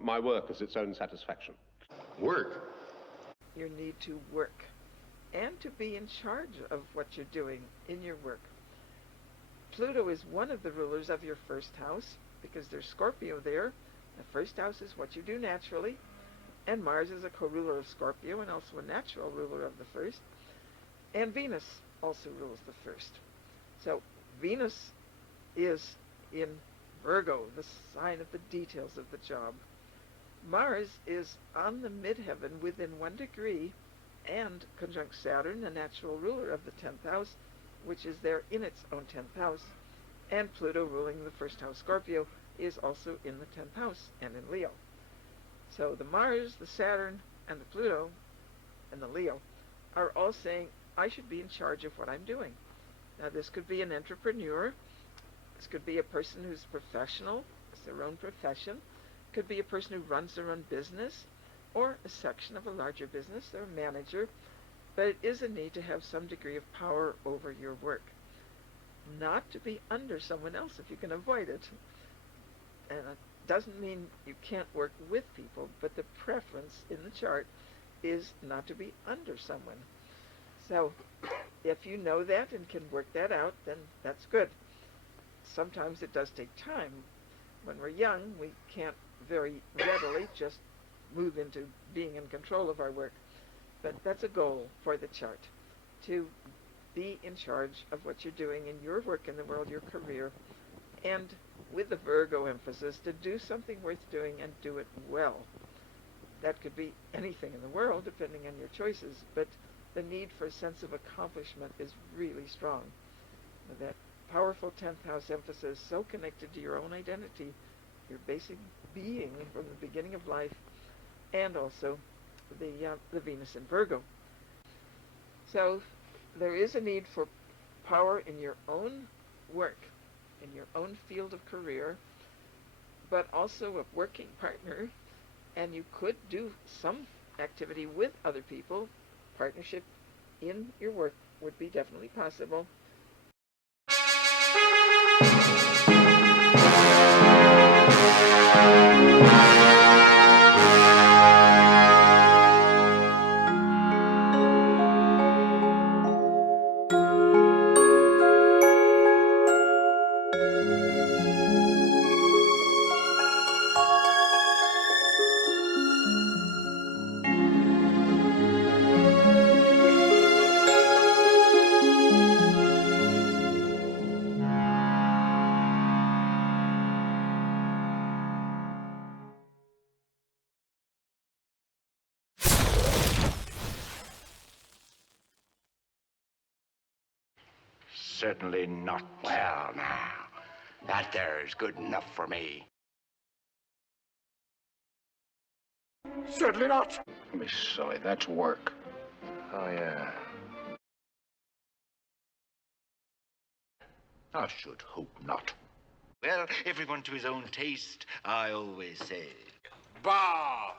My work is its own satisfaction. Work? Your need to work and to be in charge of what you're doing in your work. Pluto is one of the rulers of your first house because there's Scorpio there. The first house is what you do naturally, and Mars is a co-ruler of Scorpio and also a natural ruler of the first, and Venus also rules the first. So Venus is in Virgo, the sign of the details of the job. Mars is on the midheaven within 1 degree and conjunct Saturn, the natural ruler of the 10th house, which is there in its own 10th house. And Pluto, ruling the first house, Scorpio, is also in the 10th house and in Leo. So the Mars, the Saturn, and the Pluto, and the Leo, are all saying, I should be in charge of what I'm doing. Now this could be an entrepreneur. This could be a person who's professional. It's their own profession. It could be a person who runs their own business or a section of a larger business. They're a manager. But it is a need to have some degree of power over your work. Not to be under someone else if you can avoid it. And it doesn't mean you can't work with people, but the preference in the chart is not to be under someone. So if you know that and can work that out, then that's good. Sometimes it does take time. When we're young, we can't very readily just move into being in control of our work. But that's a goal for the chart, to be in charge of what you're doing in your work in the world, your career, and with the Virgo emphasis, to do something worth doing and do it well. That could be anything in the world, depending on your choices, but the need for a sense of accomplishment is really strong. That powerful 10th house emphasis, so connected to your own identity, your basic being from the beginning of life, and also the Venus in Virgo. So there is a need for power in your own work, in your own field of career, but also a working partner, and you could do some activity with other people. Partnership in your work would be definitely possible. Certainly not. Well, now, that there is good enough for me. Certainly not. Don't be silly, that's work. Oh, yeah. I should hope not. Well, everyone to his own taste, I always say. Bah!